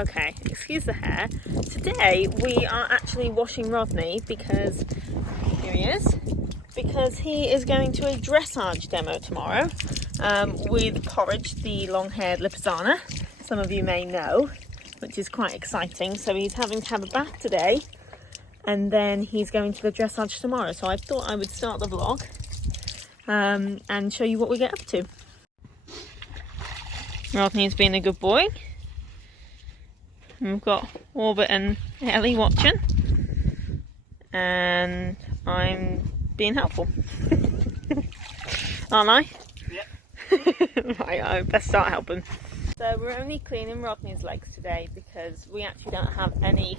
Okay, excuse the hair. Today we are actually washing Rodney because, here he is, because he is going to a dressage demo tomorrow with Porridge, the long-haired Lippizaner. Some of you may know, which is quite exciting. So he's having to have a bath today and then he's going to the dressage tomorrow. So I thought I would start the vlog and show you what we get up to. Rodney's been a good boy. We've got Orbit and Ellie watching, and I'm being helpful. Aren't I? Yep. Right, I best start helping. So we're only cleaning Rodney's legs today because we actually don't have any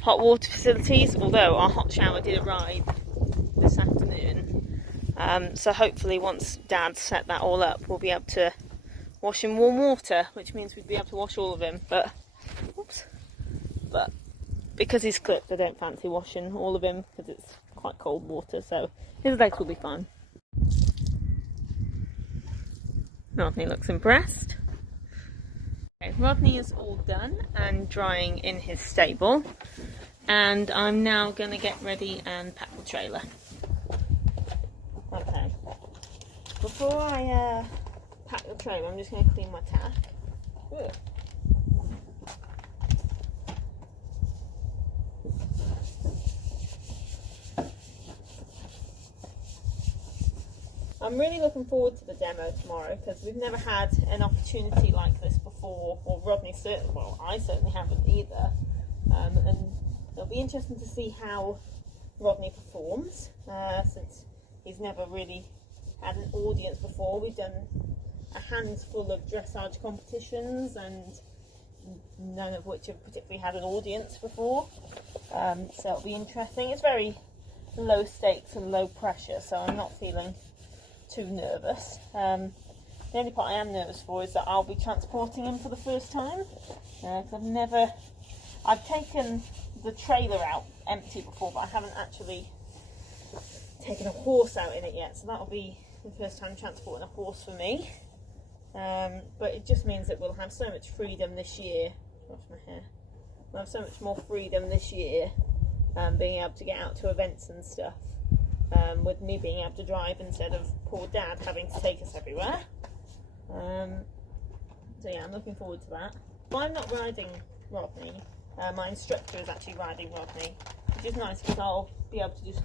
hot water facilities, although our hot shower did arrive this afternoon. So hopefully once Dad set that all up, we'll be able to wash in warm water, which means we'd be able to wash all of him. But because he's clipped, I don't fancy washing all of him because it's quite cold water, so his legs will be fine. Rodney looks impressed. Okay, Rodney is all done and drying in his stable, and I'm now going to get ready and pack the trailer. Okay, before I pack the trailer, I'm just going to clean my tack. Ugh. I'm really looking forward to the demo tomorrow because we've never had an opportunity like this before, or Rodney certainly, well, I certainly haven't either. And it'll be interesting to see how Rodney performs since he's never really had an audience before. We've done a handful of dressage competitions and none of which have particularly had an audience before. So it'll be interesting. It's very low stakes and low pressure, so I'm not feeling too nervous. The only part I am nervous for is that I'll be transporting him for the first time because I've taken the trailer out empty before, but I haven't actually taken a horse out in it yet, so that'll be the first time transporting a horse for me. But it just means that we'll have so much freedom this year. Wash my hair. We'll have so much more freedom this year, being able to get out to events and stuff. With me being able to drive instead of poor Dad having to take us everywhere. So yeah, I'm looking forward to that. Well, I'm not riding Rodney. My instructor is actually riding Rodney, which is nice because I'll be able to just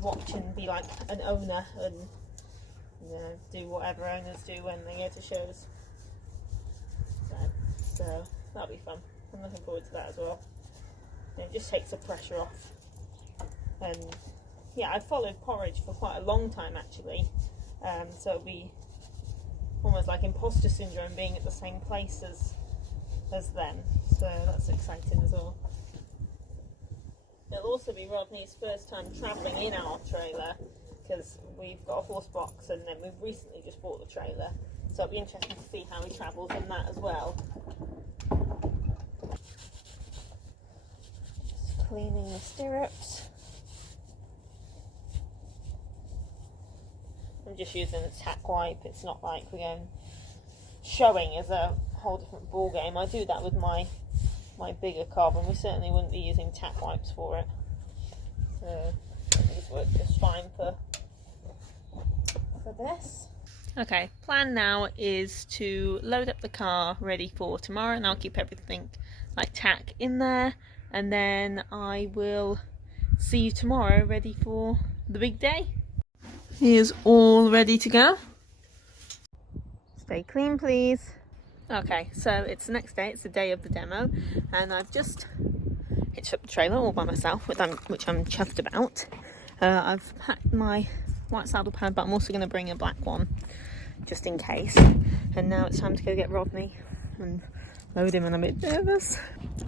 watch and be like an owner and do whatever owners do when they go to shows. So that'll be fun. I'm looking forward to that as well. And it just takes the pressure off. And yeah, I've followed Porridge for quite a long time actually, so it'll be almost like imposter syndrome being at the same place as them, so that's exciting as well. It'll also be Rodney's first time travelling in our trailer because we've got a horse box and then we've recently just bought the trailer, so it'll be interesting to see how he travels in that as well. Just cleaning the stirrups. I'm just using a tack wipe. It's not like we're going showing is a whole different ball game. I do that with my bigger carbon. We certainly wouldn't be using tack wipes for it. So these work just fine for this. Okay, plan now is to load up the car ready for tomorrow, and I'll keep everything like tack in there, and then I will see you tomorrow ready for the big day. He is all ready to go. Stay clean, please. Okay, so it's the next day, it's the day of the demo, and I've just hitched up the trailer all by myself, which I'm chuffed about. I've packed my white saddle pad, but I'm also going to bring a black one, just in case. And now it's time to go get Rodney and load him, and I'm a bit nervous.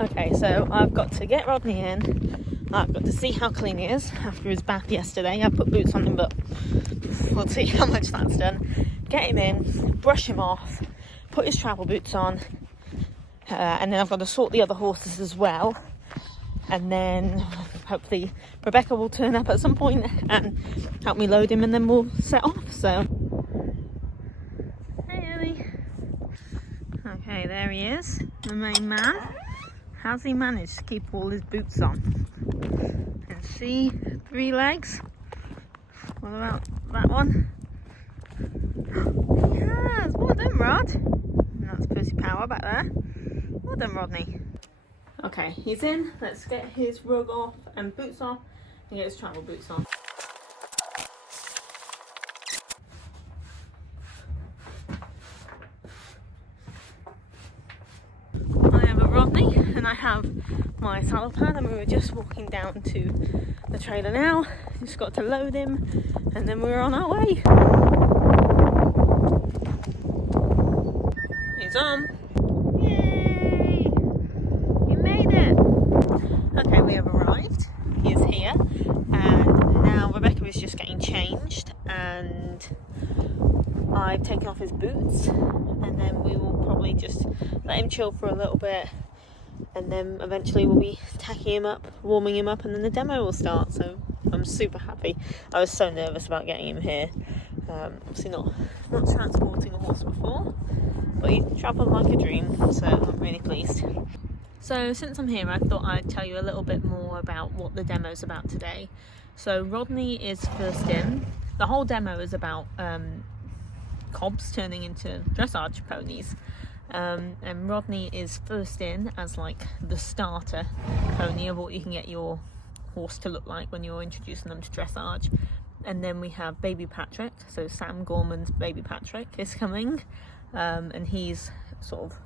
Okay, so I've got to get Rodney in. I've got to see how clean he is after his bath yesterday. I put boots on him, but we'll see how much that's done. Get him in, brush him off, put his travel boots on, and then I've got to sort the other horses as well. And then hopefully Rebecca will turn up at some point and help me load him, and then we'll set off. So, hey Ellie. Okay, there he is. the main man. How's he managed to keep all his boots on? And see, 3 legs. What about that one? He has. Well done, Rod. And that's Percy Power back there. Well done, Rodney. Okay, he's in. Let's get his rug off and boots off and get his travel boots on. I have a Rodney and I have my saddle pad, and we were just walking down to the trailer now. Just got to load him and then we're on our way. He's on. Yay! You made it! Okay, we have arrived. He is here, and now Rebecca is just getting changed, and I've taken off his boots, and then we will probably just let him chill for a little bit, and then eventually we'll be tacking him up, warming him up, and then the demo will start. So I'm super happy. I was so nervous about getting him here. Obviously not transporting a horse before, but he travelled like a dream, so I'm really pleased. So since I'm here, I thought I'd tell you a little bit more about what the demo's about today. So Rodney is first in. The whole demo is about cobs turning into dressage ponies. And Rodney is first in as like the starter pony of what you can get your horse to look like when you're introducing them to dressage. And then we have baby Patrick, so Sam Gorman's baby Patrick is coming, and he's sort of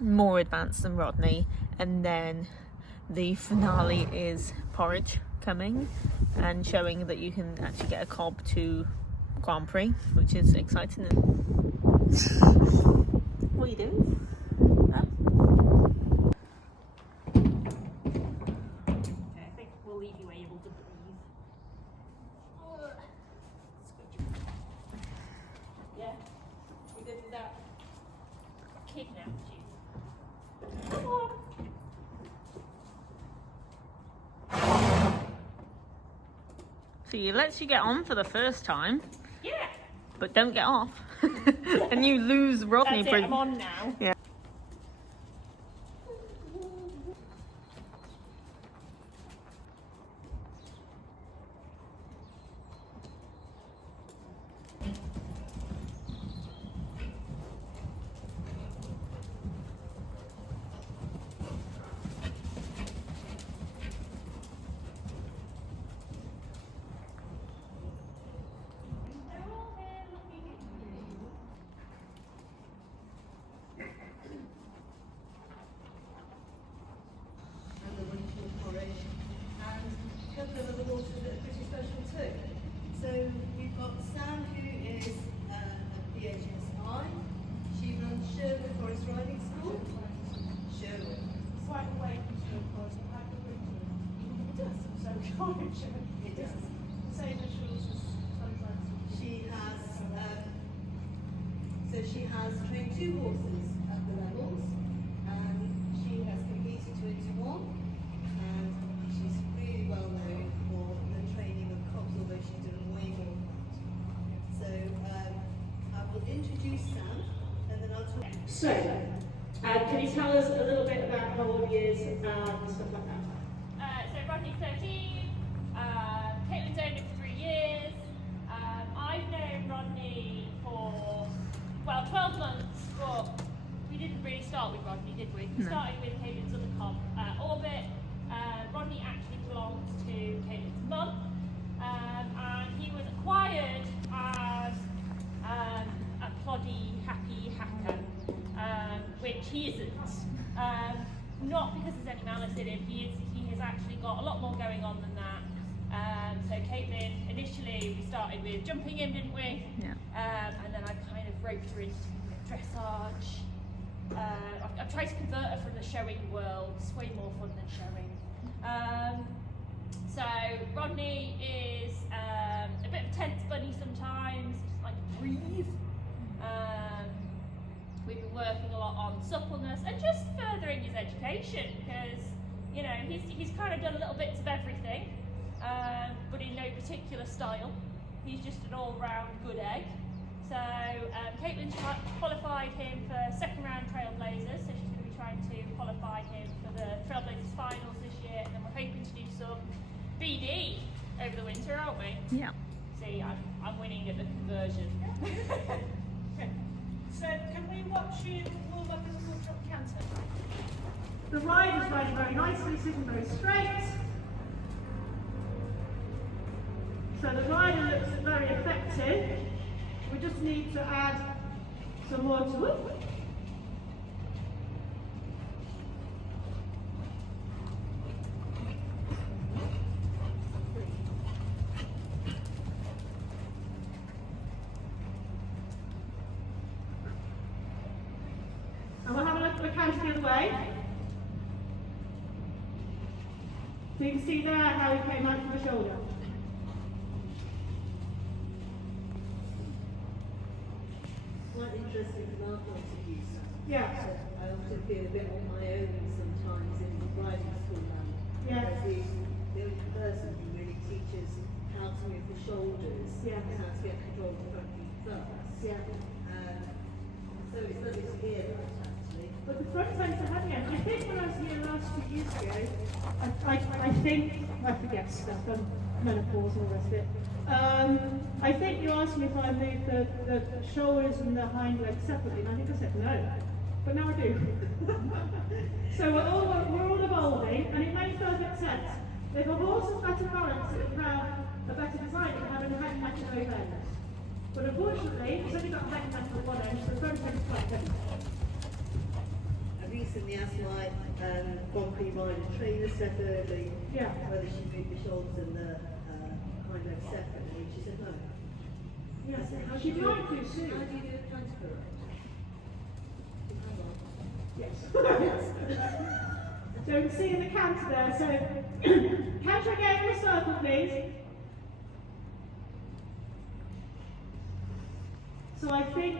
more advanced than Rodney. And then the finale is Porridge coming and showing that you can actually get a cob to Grand Prix, which is exciting. What are you doing? Okay, I think we'll leave you able to breathe. Yeah, we good with that. Kidnap you. Come on. So he lets you get on for the first time. Yeah. But don't get off. And you lose Rodney. That's it, I'm on now. Yeah. So we've got Sam, who is a PHSI. She runs Sherwood Forest Riding School. Sherwood. Quite away from school because I have to bring to it does. So college. It does. Same as rules as sometimes. She has trained 2 horses at the levels, and she has competed 2 into 1, and she's really well known for the training of cobs, although she's done way more than that. So I will introduce Sam, and then I'll talk. So, can you tell us a little bit about how old he is and stuff like that? So Rodney's 13, Caitlin's owned it for 3 years. I've known Rodney for, 12 months, but we didn't really start with Rodney, did we? We started with Caitlin's other cob, Orbit. Rodney actually belongs to Caitlin's mum, and he was acquired as a ploddy, happy hacker, which he isn't. Not because there's any malice in him, he has actually got a lot more going on than that. So Caitlin, initially we started with jumping him, didn't we? Yeah. And then I kind of roped her into dressage. I've tried to convert her from the showing world. It's way more fun than showing. So Rodney is a bit of a tense bunny sometimes, just like to breathe. We've been working a lot on suppleness and just furthering his education, because you know he's kind of done little bits of everything, but in no particular style. He's just an all-round good egg. So Caitlin's qualified him for second round Trailblazers, so she's going to be trying to qualify him for the Trailblazers finals this year, and then we're hoping to do some BD over the winter, aren't we? Yeah. See, I'm winning at the conversion. So can we watch you warm up in the full drop canter? The ride is riding very nicely, sitting very straight. So the rider looks very effective. We just need to add some more to it. And we'll have a look at the canter the other way. So you can see there how he came out from the shoulder. Quite interesting from our point of view, sir. Yeah. I often feel a bit on my own sometimes in riding school now. Yeah. As the only person who really teaches how to move the shoulders Yeah. and how to get control of the front feet first. Yeah. So it's lovely to hear that actually. But the front sensor having it, I think when I was here last few years ago, I forget stuff, menopause and all the rest of it. I think you asked me if I moved the shoulders and the hind legs separately, and I think I said no. But now I do. So we're all evolving, and it makes perfect sense. If a horse has better balance, it will have a better design, it will have a head neck at both ends. But unfortunately, it's only got a head neck at one end, so the front end is quite heavy. I recently asked my Grand Prix rider trainer separately Yeah. whether she moved the shoulders and the hind legs separately, and she said no. Yes, I said, how do she'd you do like it? to soon. How do you do a transfer? Hang on. Yes. Yes. So you can see in the canter there, so canter again in a circle, please. So I think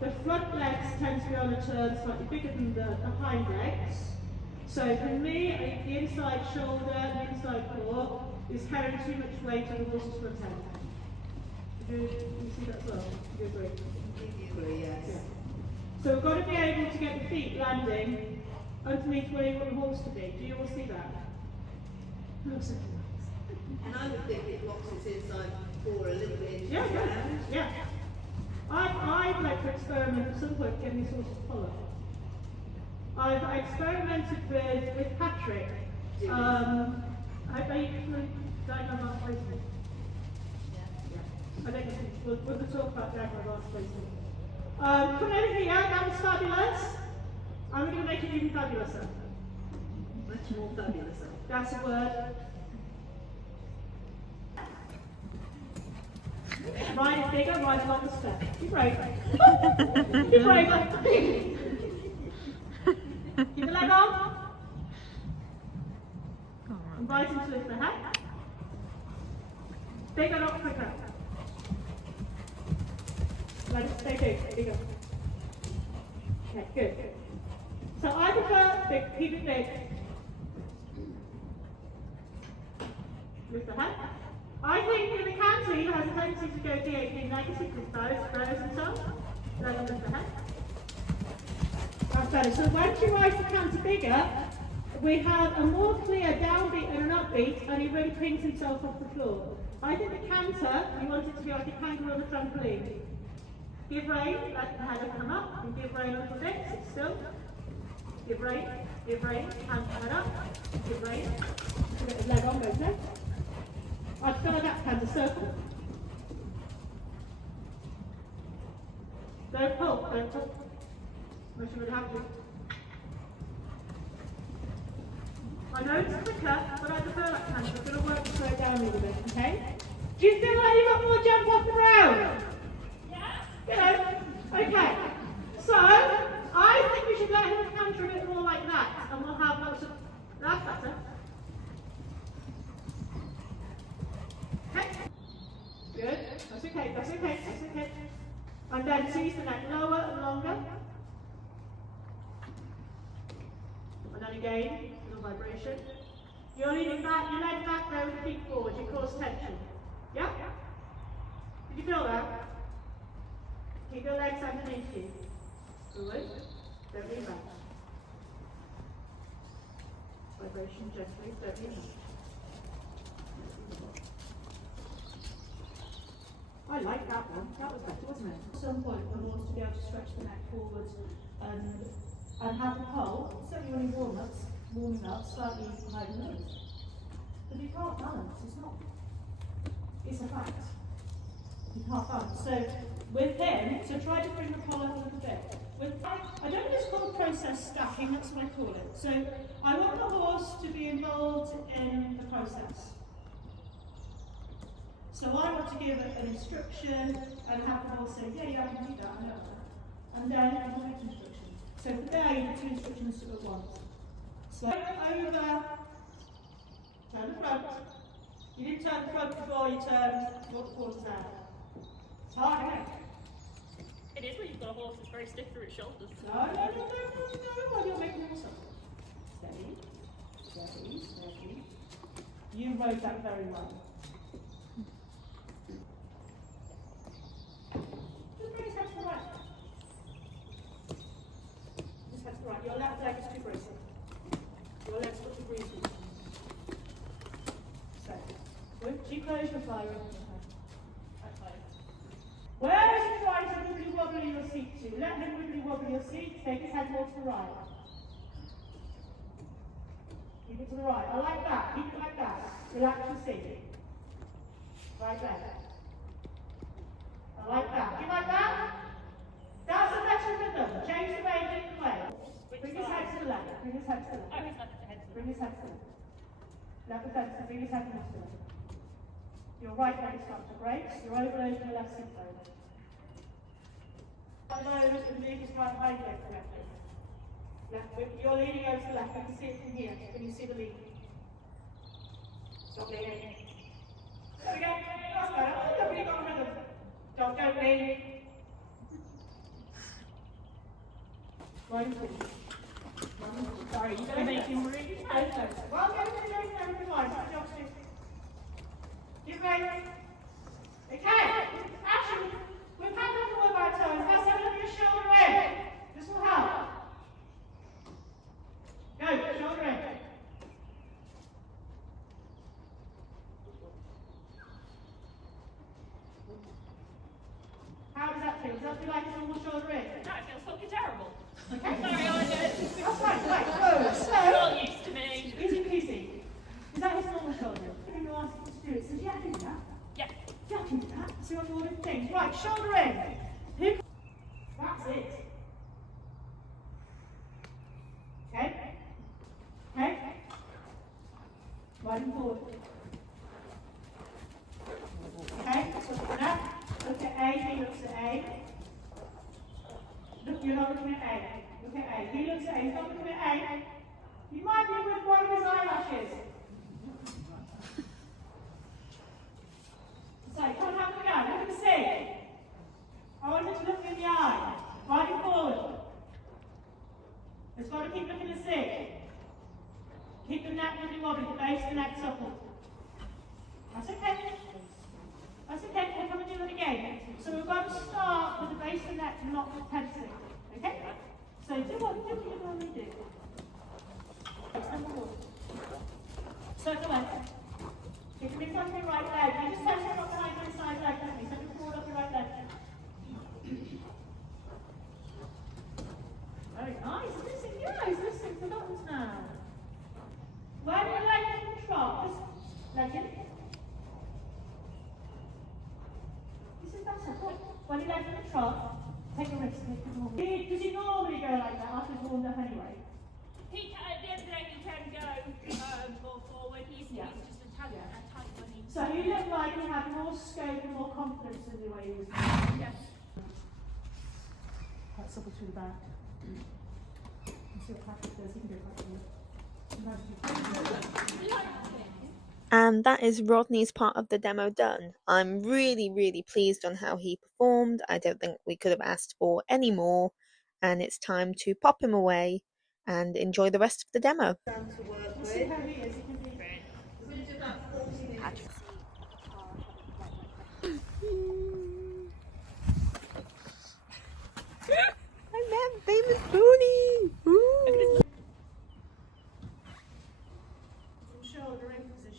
the front legs tend to be on a turn slightly bigger than the hind legs. So for me, I think the inside shoulder, the inside core is carrying too much weight on the horse's front end. Do you see that as well? Do you agree? Completely agree, yes. Yeah. So we've got to be able to get the feet landing underneath where you want the horse to be. Do you all see that? Looks like And I would think it locks its inside core a little bit into yeah, the yeah, ground. yeah. I'd like to experiment at some point getting these horses to follow. I've experimented with Patrick. I basically diagonal advance placement. I don't know, we'll talk about diagonal advance placement. Come over here, that was fabulous. I'm going to make it even fabulouser. Much more fabulous. That's a word. Ride it bigger, ride along the step. Be brave. Be brave. Keep the leg on. Invite him to lift the head. Bigger, not quicker. Let it stay big. Bigger. Okay, good. So I prefer big, keep it big. Lift the head. I think in the canter he has a tendency to go D18 negative with both throws himself. Let him lift the head. That's better. So when you rise the canter bigger, we have a more clear downbeat and an upbeat, and he really pings himself off the floor. I think the canter, you want it to be like a kangaroo on a trampoline. Give rein, let the head come up, and give rein a little bit, sit still. Give rein, hand the head up, give rein. Get his leg on, both legs. I'd follow that canter circle. Don't pull, don't pull. Unless you would have to. I know it's quicker, but I prefer that canter. I'm going to work to slow it down a little bit, okay? Do you feel like you've got more jump off the ground? Yeah. Okay. So, I think we should let him canter a bit more like that, and we'll have lots of... That's better. Okay. Good. That's okay, that's okay, that's okay. And then seize the neck lower and longer. And then again, little vibration. You're leaning back, your leg back there with the feet forward, you cause tension. Yeah? Did you feel that? Keep your legs underneath you. Good. Don't lean back. Vibration gently, don't lean back. I like that one. That was better, wasn't it? At some point, the horse to be able to stretch the neck forwards and have the pole, certainly when you're warming up, slightly higher than this. But if you can't balance, it's a fact. You can't balance. So with him, so try to bring the pole up a little bit. I don't know if it's called process stacking, that's what I call it. So I want the horse to be involved in the process. So I want to give an instruction and have the horse say, yeah, I can do that, I know that. And then I will make instruction. So for there you have two instructions at once. So over, turn the front. You didn't turn the front before you turned what the quarters out. It's hard, isn't it? It is when you've got a horse that's very stiff through its shoulders. No, while you're making it up. Steady. You rode that very well. Just bring his head to the right. His head to the right. Your left leg is too bracing. Your leg's got to breathe. So, once you close your fly, where is he trying to wibbly wobble your seat to? Let him wibbly wobble your seat. Take his head more to the right. Keep it to the right. I like that. Keep it like that. Relax your seat. Right there. I like that. Do you like that? That's a better rhythm. Change the way you play. Bring his head to the left. Bring his head to the left. Oh, his left. Bring his head to the left. Left the fence. Bring his head to the left. Your right leg is up to brakes. Your overload your left seat bone. Overload and move his right hind leg correctly. You're leaning over to the left. You can see it from here. Can you see the lead? Stop leaning. There we go. That's better. Look, we've got a rhythm. Don't lean. Sorry, you're going to make him really close. Well, go to the other line. Good job, Stu. Give way. Okay. Action. We've had a couple of our toes. Let's have a look at your shoulder in. This will help. Go, shoulder in. How does that feel? Does that feel like it's almost shoulder in? No, it feels fucking terrible. Okay. Sorry, I did. That's right. Good. So, Not used to me. easy peasy. Is that his normal shoulder? If you ask him to do it, says, yeah, I can do that. Yeah. Yeah, I can do that. See what all the things. Right, shoulder in. That's it. Okay. Riding forward. Okay, look at that. Look at A, he looks at A. Look, you're not looking at A. Look at A. He looks at A, he's not looking at A. You might be with one of his eyelashes. So, come and have a go. Look at the C. I want you to look in the eye. Riding forward. It's got to keep looking at the C. Keep the neck really wobbly, the base of the neck supple. That's okay. That's okay, we'll come and do it again. So we're going to start with the base of the neck not with tensing. Okay? So do what you normally do. Circle left. You can be something right leg. You just touch it up behind your inside leg, don't you? Set it forward up your right leg. Very nice. Listen, he's listening to buttons now. When your leg in the trot, just leg in. This is better. When your leg in the trot, take a risk. Does he normally go like that after he's warmed up anyway? He can, at the end of the day, he can go more forward. He's just a tight bunny. So you look like you have more scope and more confidence in the way he was. Yes. Quite supple through the back. See what Patrick does. He can go quite forward. And that is Rodney's part of the demo done. I'm really pleased on how he performed. I don't think we could have asked for any more, and it's time to pop him away and enjoy the rest of the demo. Time to work We'll with. see how he is. He can be. We're going to do about 40 minutes.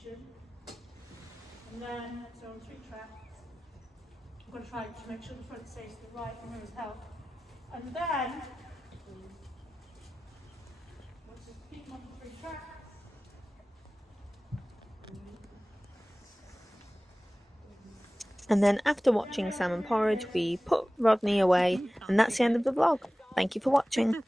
position. And then, so on 3 tracks, I'm going to try to make sure the front stays to the right and there is help. And then, let's just keep them on the 3 tracks. And then after watching Sam and Porridge, we put Rodney away, and that's the end of the vlog. Thank you for watching.